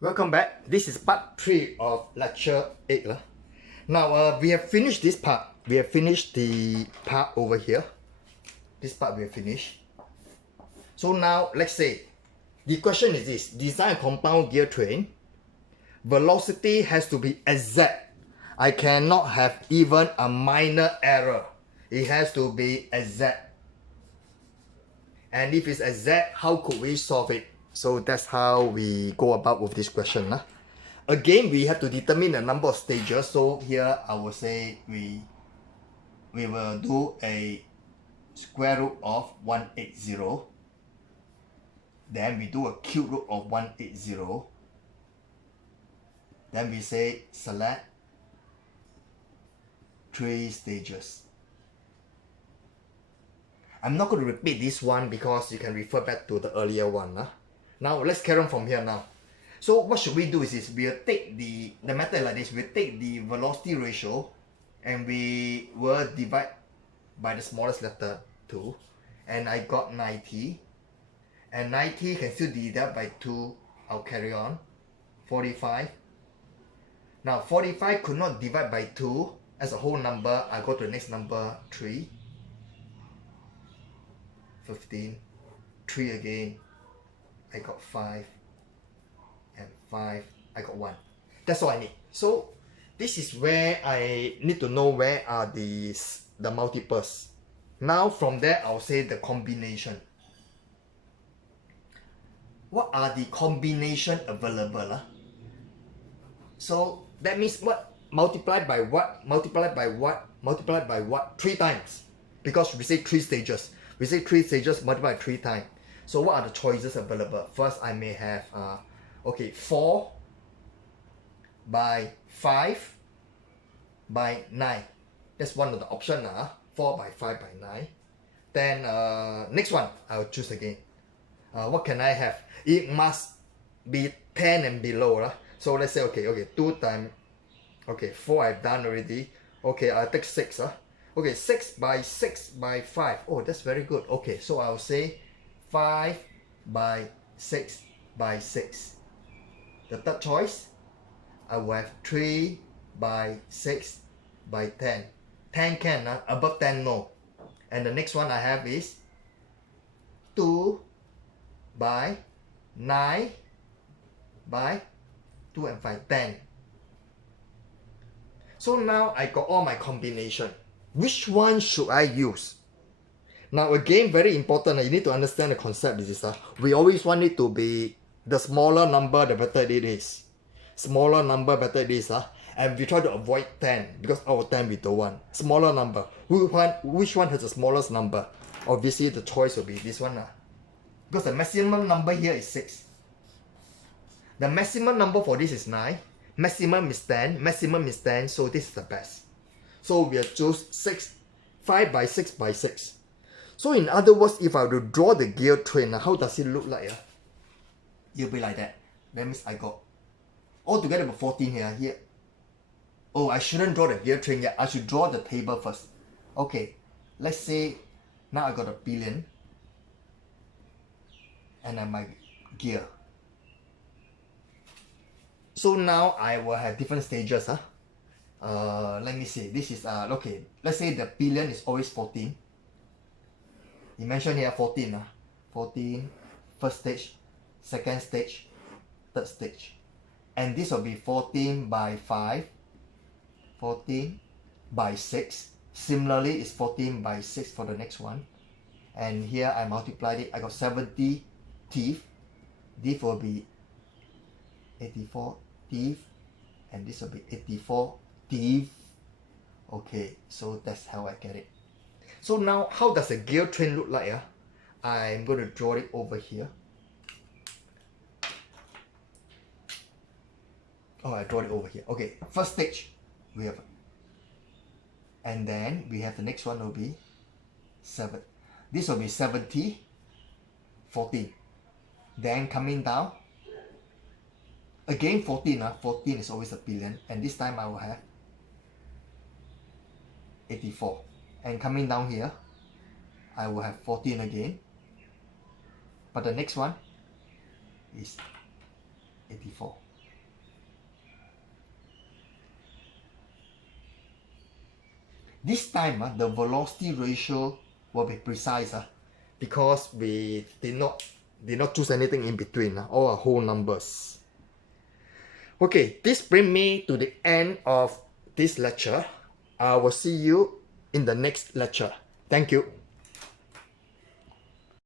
Welcome back. This is part 3 of lecture 8. Now we have finished this part. We have finished the part over here. This part we have finished. So now let's say the question is this: design a compound gear train. Velocity has to be exact. I cannot have even a minor error. It has to be exact. And if it's exact, how could we solve it? So that's how we go about with this question. Again, we have to determine the number of stages. So here I will say we will do a square root of 180. Then we do a cube root of 180. Then we say select 3 stages. I'm not going to repeat this one because you can refer back to the earlier one. Now let's carry on from here now. So what should we do is this: we'll take the method like this. We'll take the velocity ratio and we will divide by the smallest letter 2. And I got 90. And 90 can still divide by 2. I'll carry on. 45. Now 45 could not divide by 2 as a whole number. I go to the next number 3. 15. 3 again. I got 5. And 5. I got 1. That's all I need. So this is where I need to know where are the multiples. Now from there I'll say the combination. What are the combination available? So that means what? Multiplied by what? Multiplied by what? Multiplied by what? 3 times. Because we say 3 stages. We say 3 stages multiplied 3 times. So what are the choices available? First, I may have 4 by 5 by 9. That's one of the options. 4 by 5 by 9. Then next one, I'll choose again. What can I have? It must be 10 and below. So let's say, 2 times, 4 I've done already. I'll take 6. 6 by 6 by 5. Oh, that's very good. So I'll say 5 by 6 by 6. The third choice, I will have 3 by 6 by 10. 10 can, above 10 no. And the next one I have is 2 by 9 by 2 and 5, 10. So now I got all my combination. Which one should I use? Now again, very important, you need to understand the concept. This is we always want it to be the smaller number, the better it is. Smaller number, better it is. And we try to avoid 10 because out of 10 we don't want. Smaller number. Which one has the smallest number? Obviously the choice will be this one. Because the maximum number here is 6. The maximum number for this is 9. Maximum is 10. Maximum is 10. So this is the best. So we'll choose 5 by 6 by 6. So in other words, if I were to draw the gear train, how does it look like? It'll be like that. That means I got altogether about 14 here. Oh, I shouldn't draw the gear train yet. I should draw the table first. Let's say now I got a billion. And then my gear. So now I will have different stages. Let me see. This is let's say the billion is always 14. You mentioned here 14. 14, first stage, second stage, third stage. And this will be 14 by 5, 14 by 6. Similarly, it's 14 by 6 for the next one. And here I multiplied it. I got 70 teeth. This will be 84 teeth. And this will be 84 teeth. So that's how I get it. So now, how does a gear train look like? I'm going to draw it over here. I draw it over here. First stage, we have, and then we have the next one will be 7. This will be 70, 14. Then coming down, again 14. 14 is always a billion, and this time I will have 84. And coming down here, I will have 14 again. But the next one is 84. This time the velocity ratio will be precise because we did not choose anything in between, all are whole numbers. Okay, this brings me to the end of this lecture. I will see you in the next lecture. Thank you.